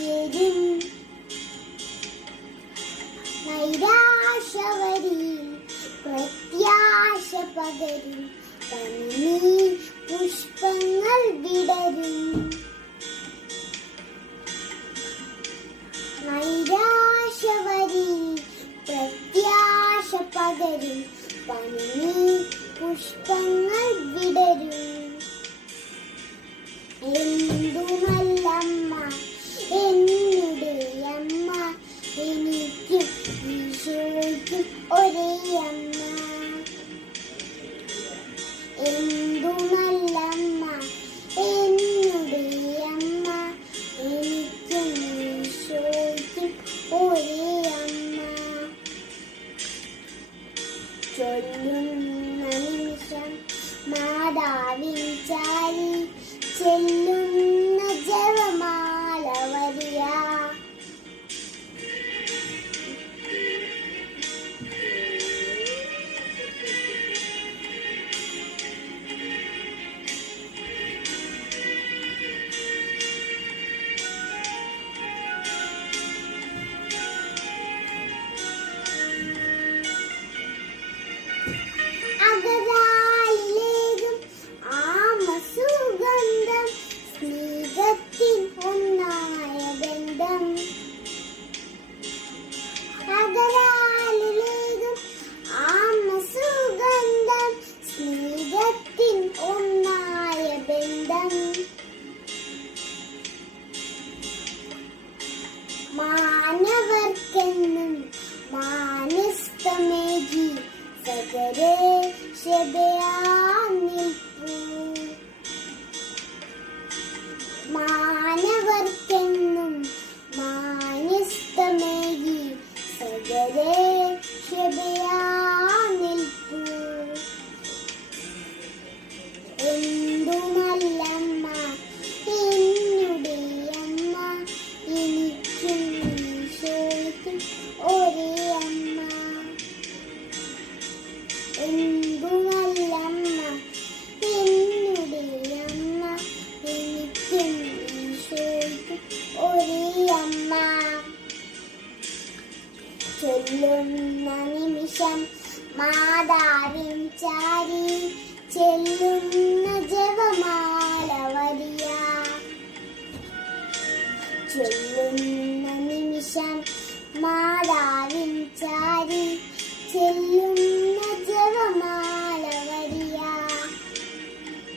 ചേരും നൈരാശവരിയിൽ പ്രത്യാശ പകരും പനി പുഷ്പങ്ങൾ വിടരും നൈരാശവരിയിൽ പ്രത്യാശ പകരും പനി പുഷ്പങ്ങൾ വിടരും എന്തുമല്ലമ്മ എന്നുടെ അമ്മ എനിക്കും ഈശോയ്ക്കും ഒരേ അമ്മ എന്തുമല്ലമ്മ എന്നുടെ അമ്മ എനിക്കും ഈശോയ്ക്കും ഒരേ അമ്മ ചൊല്ലുന്ന നിമിഷം മാതാവിൻ ചാരി ചെല്ലുന്ന ജപമാല വരിയ അകതായിലേകും ആമസുഗന്ധം സ്നേഹത്തിൻ ഒന്നായ ബന്ധം അകതായിലേകും ആമസുഗന്ധം സ്നേഹത്തിൻ ഒന്നായ ബന്ധം മാനവർക്കെന്നും മാനസ്തമേകി സകരേശതയാനിൽപ്പൂ മാനവർക്കെന്നും മാനസ്തമേകി സകരേശതയാനിൽപ്പൂ എന്തുമല്ലമ്മ എന്നുടെ അമ്മ എനിക്കും ഈശോയ്ക്കും ഒരേ അമ്മ എന്തുമല്ലമ്മ എന്നുടെ അമ്മ എനിക്കും ഈശോയ്ക്കും ഒരേ അമ്മ ചൊല്ലുന്ന നിമിഷം മാതാവിൻ ചാരി ചെല്ലുന്ന ജപമാല വരിയ ചൊല്ലുന്ന നിമിഷം മാതാവിൻ ചാരി